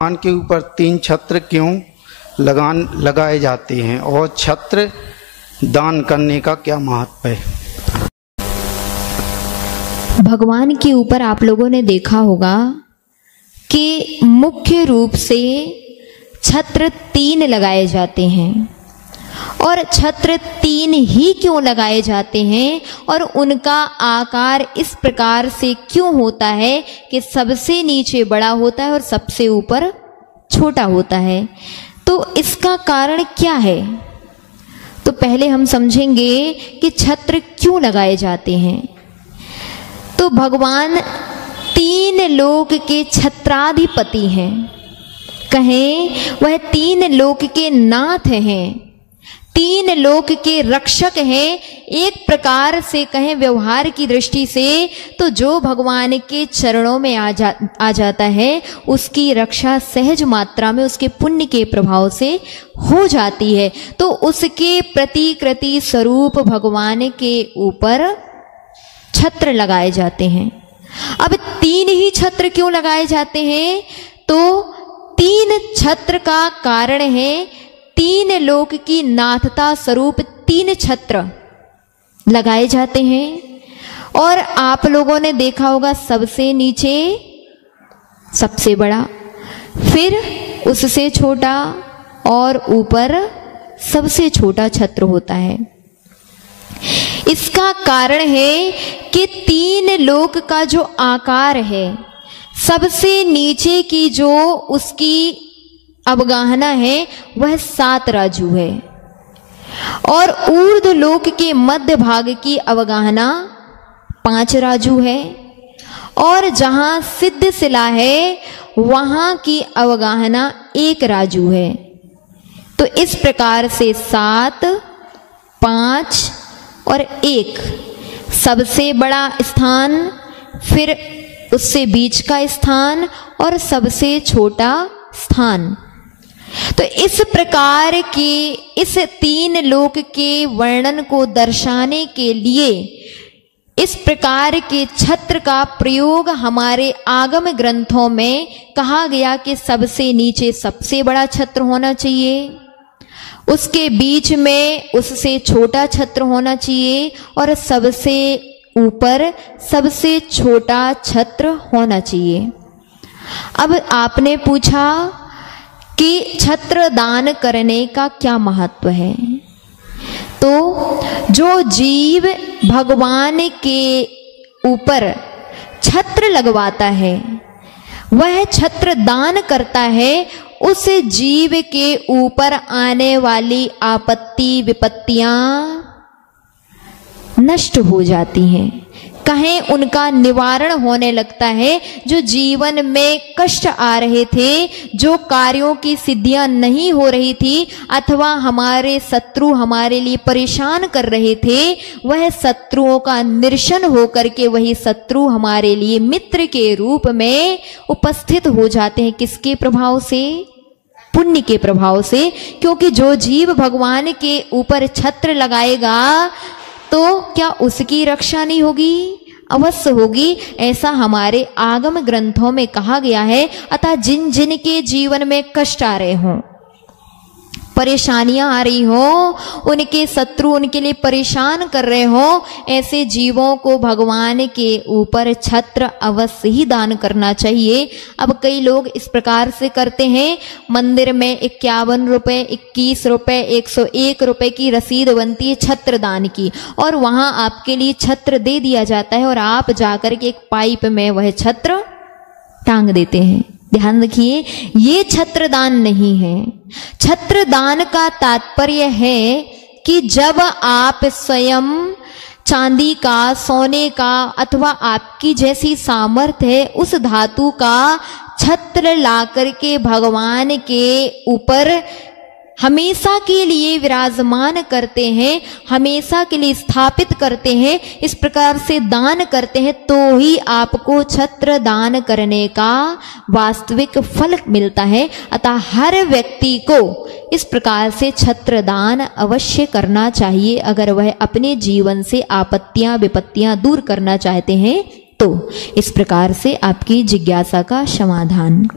भगवान के ऊपर 3 छत्र क्यों लगाए जाते हैं और छत्र दान करने का क्या महत्व है? भगवान के ऊपर आप लोगों ने देखा होगा कि मुख्य रूप से छत्र 3 लगाए जाते हैं। और छत्र 3 ही क्यों लगाए जाते हैं और उनका आकार इस प्रकार से क्यों होता है कि सबसे नीचे बड़ा होता है और सबसे ऊपर छोटा होता है? तो इसका कारण क्या है? तो पहले हम समझेंगे कि छत्र क्यों लगाए जाते हैं। तो भगवान 3 लोक के छत्राधिपति हैं, कहें वह 3 लोक के नाथ हैं, 3 लोक के रक्षक हैं। एक प्रकार से कहें व्यवहार की दृष्टि से तो जो भगवान के चरणों में आ जाता है उसकी रक्षा सहज मात्रा में उसके पुण्य के प्रभाव से हो जाती है। तो उसके प्रतिकृति स्वरूप भगवान के ऊपर छत्र लगाए जाते हैं। अब 3 ही छत्र क्यों लगाए जाते हैं? तो 3 छत्र का कारण है 3 लोक की नाथता स्वरूप 3 छत्र लगाए जाते हैं। और आप लोगों ने देखा होगा सबसे नीचे सबसे बड़ा, फिर उससे छोटा और ऊपर सबसे छोटा छत्र होता है। इसका कारण है कि 3 लोक का जो आकार है, सबसे नीचे की जो उसकी अवगाहना है वह 7 राजू है और ऊर्ध्व लोक के मध्य भाग की अवगाहना 5 राजू है और जहां सिद्ध शिला है वहां की अवगाहना 1 राजू है। तो इस प्रकार से 7, 5 और 1 सबसे बड़ा स्थान, फिर उससे बीच का स्थान और सबसे छोटा स्थान। तो इस प्रकार के इस 3 लोक के वर्णन को दर्शाने के लिए इस प्रकार के छत्र का प्रयोग हमारे आगम ग्रंथों में कहा गया कि सबसे नीचे सबसे बड़ा छत्र होना चाहिए, उसके बीच में उससे छोटा छत्र होना चाहिए और सबसे ऊपर सबसे छोटा छत्र होना चाहिए। अब आपने पूछा कि छत्र दान करने का क्या महत्व है? तो जो जीव भगवान के ऊपर छत्र लगवाता है, वह छत्र दान करता है, उस जीव के ऊपर आने वाली आपत्ति विपत्तियां नष्ट हो जाती हैं, कहें उनका निवारण होने लगता है। जो जीवन में कष्ट आ रहे थे, जो कार्यों की सिद्धियां नहीं हो रही थी अथवा हमारे शत्रु हमारे लिए परेशान कर रहे थे, वह शत्रुओं का निरसन होकर के वही शत्रु हमारे लिए मित्र के रूप में उपस्थित हो जाते हैं। किसके प्रभाव से? पुण्य के प्रभाव से। क्योंकि जो जीव भगवान के ऊपर छत्र लगाएगा तो क्या उसकी रक्षा नहीं होगी? अवश्य होगी। ऐसा हमारे आगम ग्रंथों में कहा गया है। अतः जिन जिन के जीवन में कष्ट आ रहे हों, परेशानियां आ रही हो, उनके शत्रु उनके लिए परेशान कर रहे हो, ऐसे जीवों को भगवान के ऊपर छत्र अवश्य ही दान करना चाहिए। अब कई लोग इस प्रकार से करते हैं, मंदिर में 51 रुपये, 21 रुपये, 101 रुपये की रसीद बनती है छत्र दान की और वहां आपके लिए छत्र दे दिया जाता है और आप जाकर के एक पाइप में वह छत्र टांग देते हैं। ध्यान रखिए, ये छत्र दान नहीं है। छत्र दान का तात्पर्य है कि जब आप स्वयं चांदी का, सोने का अथवा आपकी जैसी सामर्थ्य है उस धातु का छत्र ला करके भगवान के ऊपर हमेशा के लिए विराजमान करते हैं, हमेशा के लिए स्थापित करते हैं, इस प्रकार से दान करते हैं, तो ही आपको छत्र दान करने का वास्तविक फल मिलता है। अतः हर व्यक्ति को इस प्रकार से छत्र दान अवश्य करना चाहिए अगर वह अपने जीवन से आपत्तियां विपत्तियां दूर करना चाहते हैं। तो इस प्रकार से आपकी जिज्ञासा का समाधान।